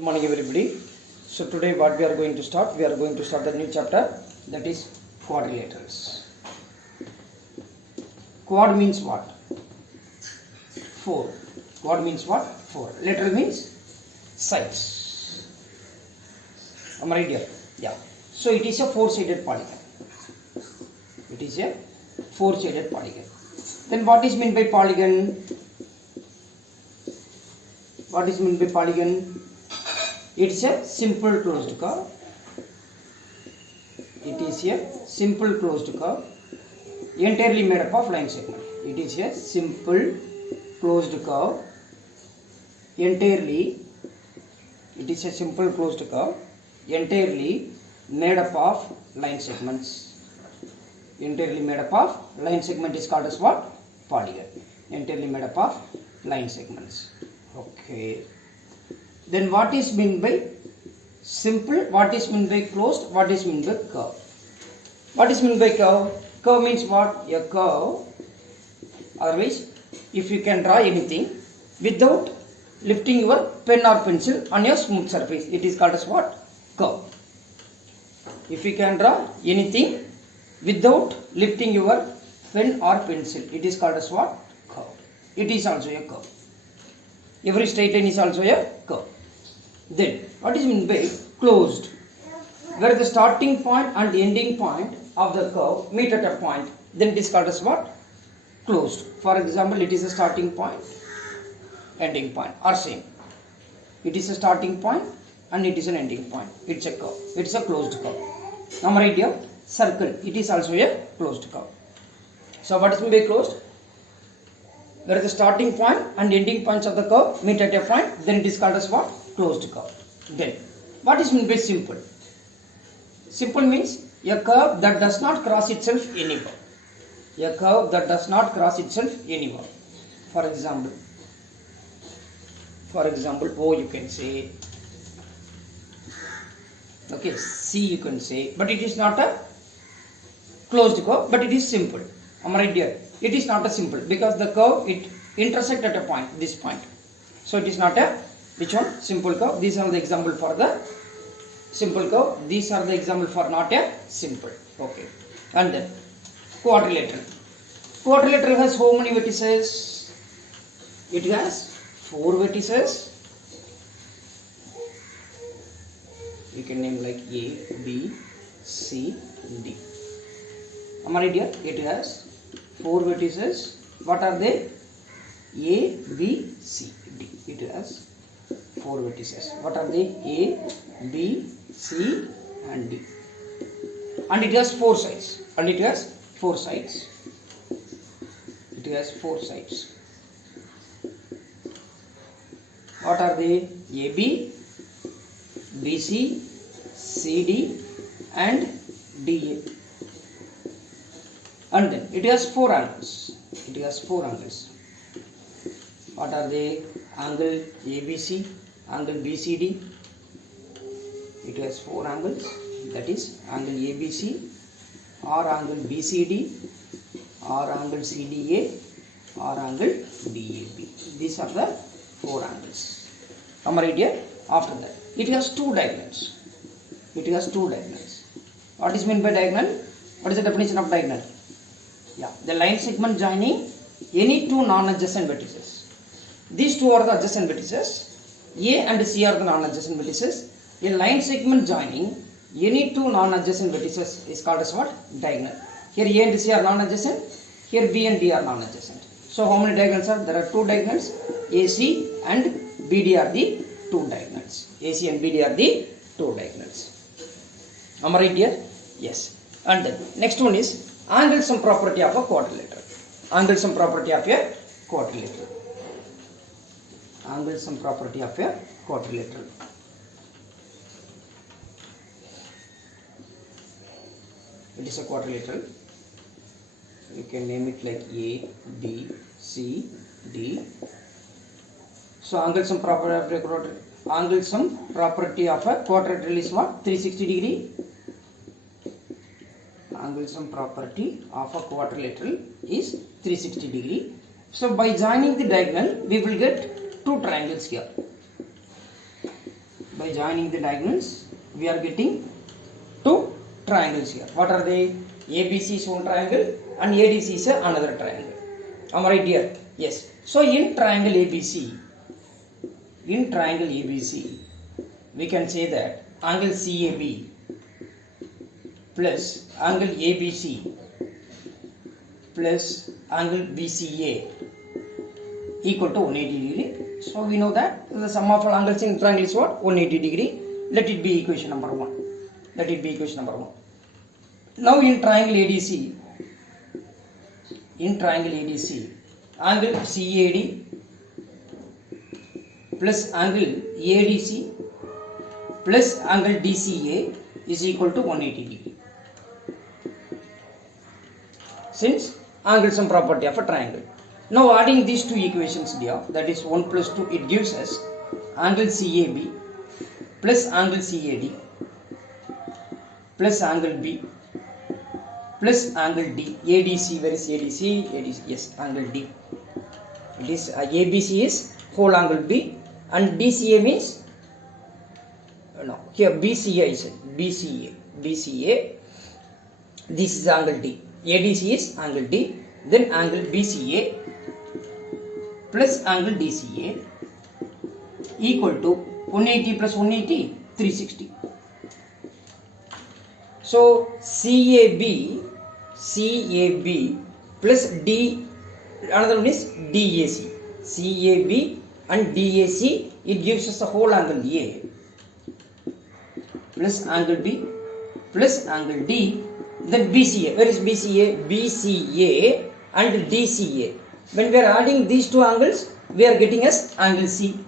Good morning everybody. So today what we are going to start? We are going to start the new chapter, that is quadrilaterals. Quad means what? 4. Quad means what? 4. Lateral means sides. Am I right here? Yeah. So it is a four-sided polygon. It is a four-sided polygon. Then what is meant by polygon? What is meant by polygon? It's a simple closed curve. It is a simple closed curve entirely made up of line segment. It is a simple closed curve entirely. It is a simple closed curve entirely made up of line segments. Entirely made up of line segment is called as what? Polygon. Entirely made up of line segments. Okay. Then what is meant by simple? What is meant by closed? What is meant by curve? What is meant by curve? Curve means what? A curve. Otherwise, if you can draw anything without lifting your pen or pencil on a smooth surface, it is called as what? Curve. If you can draw anything without lifting your pen or pencil, it is called as what? Curve. It is also a curve. Every straight line is also a curve. Then, what is meant by closed? Where the starting point and ending point of the curve meet at a point, then it is called as what? Closed. For example, it is a starting point, ending point are same. It is a starting point and it is an ending point. It's a curve. It's a closed curve. Now, right here, circle. It is also a closed curve. So, what is meant by closed? Where the starting point and ending points of the curve meet at a point, then it is called as what? Closed curve. Then, what is meant by simple? Simple means a curve that does not cross itself anywhere. A curve that does not cross itself anywhere. For example, O you can say, okay, C you can say, but it is not a closed curve, but it is simple. Am I right here? It is not a simple because the curve it intersect at a point, this point. So it is not a which one? Simple curve. These are the example for the simple curve. These are the example for not a simple. Okay. And then quadrilateral. Quadrilateral has how many vertices? It has 4 vertices. You can name like A, B, C, D. Am I right here? It has 4 vertices. What are they? A, B, C, D. It has 4 vertices. What are they? A, B, C and D. And it has 4 sides. And it has 4 sides. It has 4 sides. What are they? AB, BC, CD and DA. And then it has 4 angles. It has 4 angles. What are they? Angle ABC, angle BCD. It has 4 angles. That is angle ABC, or angle BCD, or angle CDA, or angle DAB. These are the 4 angles. Am I right here? After that, it has 2 diagonals. It has 2 diagonals. What is meant by diagonal? What is the definition of diagonal? Yeah, the line segment joining any 2 non-adjacent vertices. These 2 are the adjacent vertices. A and C are the non-adjacent vertices. A line segment joining any 2 non-adjacent vertices is called as what? Diagonal. Here A and C are non-adjacent. Here B and D are non-adjacent. So how many diagonals are? There are 2 diagonals. AC and BD are the 2 diagonals. AC and BD are the 2 diagonals. Am I right here? Yes. And then next one is angle sum property of a quadrilateral. Angle sum property of a quadrilateral. Angle sum property of a quadrilateral. It is a quadrilateral. You can name it like A, B, C, D. So angle sum property of a quadrilateral. Angle sum property of a quadrilateral is what? 360 degree. Angle sum property of a quadrilateral is 360 degree. So by joining the diagonal, we will get 2 triangles here. By joining the diagonals, we are getting two triangles here. What are they? ABC is one triangle and ADC is another triangle. Am I right here? Yes. So in triangle ABC, we can say that angle CAB plus angle ABC plus angle BCA equal to 180 degree. So we know that the sum of all angles in triangle is what? 180 degree. Let it be equation number 1. Now in triangle ADC, angle CAD plus angle ADC plus angle DCA is equal to 180 degree. Since angle sum property of a triangle. Now adding these two equations here, that is 1 plus 2, it gives us angle CAB plus angle CAD plus angle B plus angle D. ADC, where is ADC? ADC, yes, angle D. It is ABC is whole angle B and DCA means no, here BCA is BCA. This is angle D. ADC is angle D, then angle BCA plus angle DCA equal to 180 plus 180, 360. So CAB plus D, another one is DAC. CAB and DAC, it gives us the whole angle A plus angle B plus angle D, then BCA. Where is BCA? BCA and DCA. When we are adding these two angles, we are getting as angle C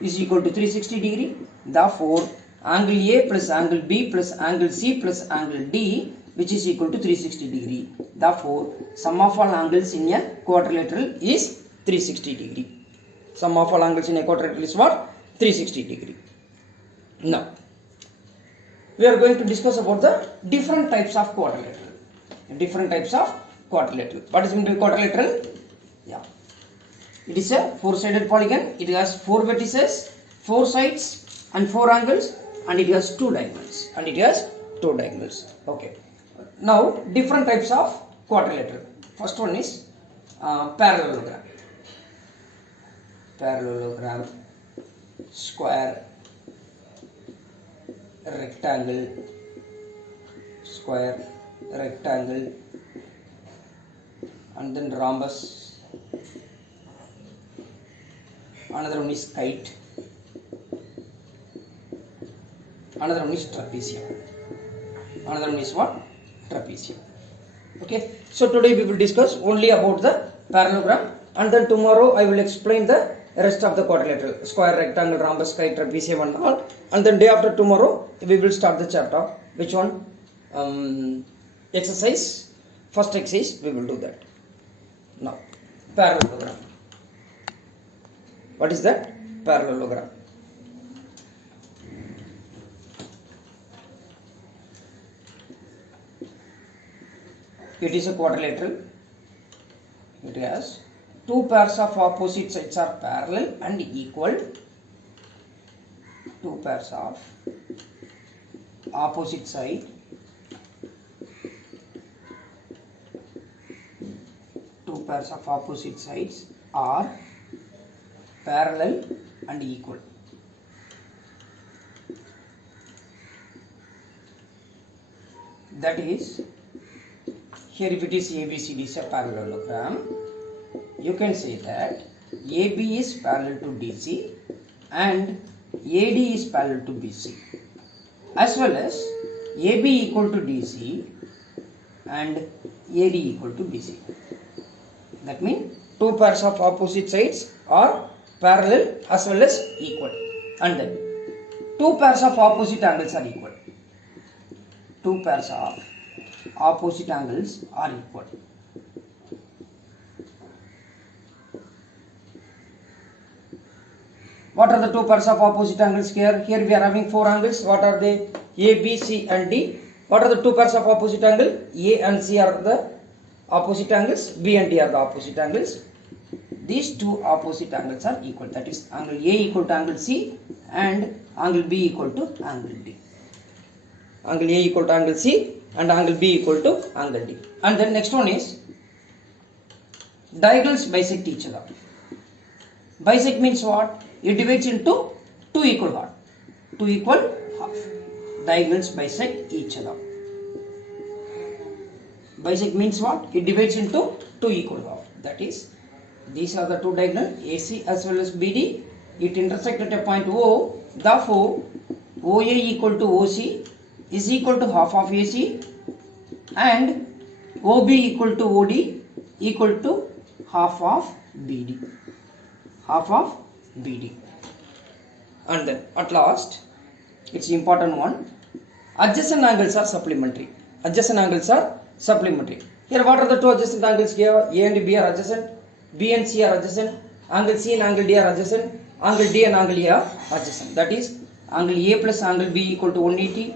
is equal to 360 degree. Therefore, angle A plus angle B plus angle C plus angle D, which is equal to 360 degree. Therefore, sum of all angles in a quadrilateral is 360 degree. Sum of all angles in a quadrilateral is what? 360 degree. Now, we are going to discuss about the different types of quadrilateral. What is meant by quadrilateral? Yeah. It is a four-sided polygon. It has four vertices, four sides and four angles, and it has two diagonals. Okay. Now, different types of quadrilateral. First one is parallelogram. Square, rectangle, square, rectangle, and then rhombus. Another one is kite. Another one is trapezium. Another one is what? Trapezium. Okay. So today we will discuss only about the parallelogram, and then tomorrow I will explain the rest of the quadrilateral: square, rectangle, rhombus, kite, trapezium and all. And then day after tomorrow we will start the chapter. Which one? Exercise. First exercise we will do that. Now, parallelogram. What is that? Parallelogram. It is a quadrilateral. It has two pairs of opposite sides are parallel and equal. Two pairs of opposite side sides are parallel and equal. That is, here if it is ABCD is a parallelogram, you can say that AB is parallel to DC and AD is parallel to BC, as well as AB equal to DC and AD equal to BC. That means two pairs of opposite sides are parallel as well as equal, and then two pairs of opposite angles are equal. Two pairs of opposite angles are equal. What are the two pairs of opposite angles here? Here we are having four angles. What are they? A, B, C and D. What are the two pairs of opposite angle? A and C are the opposite angles. B and D are the opposite angles. these two opposite angles are equal. That is angle A equal to angle C and angle B equal to angle D. Angle A equal to angle C and angle B equal to angle D. And then next one is diagonals bisect each other. Bisect means what? It divides into two equal what? Two equal half. Diagonals bisect each other. Bisect means what? It divides into two equal half. That is, these are the two diagonals AC as well as BD. It intersect at a point O. Therefore, OA equal to OC is equal to half of AC and OB equal to OD equal to half of BD. Half of BD. And then at last, it's important one. Adjacent angles are supplementary. Adjacent angles are supplementary. Here what are the two adjacent angles here? A and B are adjacent. B and C are adjacent. Angle C and angle D are adjacent. Angle D and angle A are adjacent. That is angle A plus angle B equal to 180.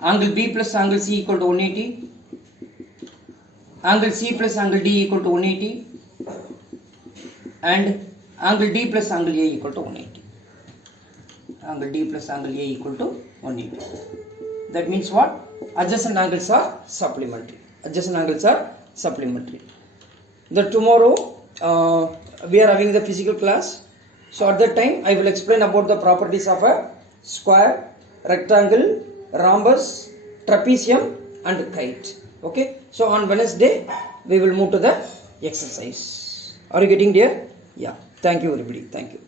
Angle B plus angle C equal to 180. Angle C plus angle D equal to 180. And angle D plus angle A equal to 180. Angle D plus angle A equal to 180. That means what? Adjacent angles are supplementary. Adjacent angles are supplementary. The tomorrow we are having the physical class. So at that time I will explain about the properties of a square, rectangle, rhombus, trapezium and kite. Okay. So on Wednesday we will move to the exercise. Are you getting there? Yeah. Thank you everybody. Thank you.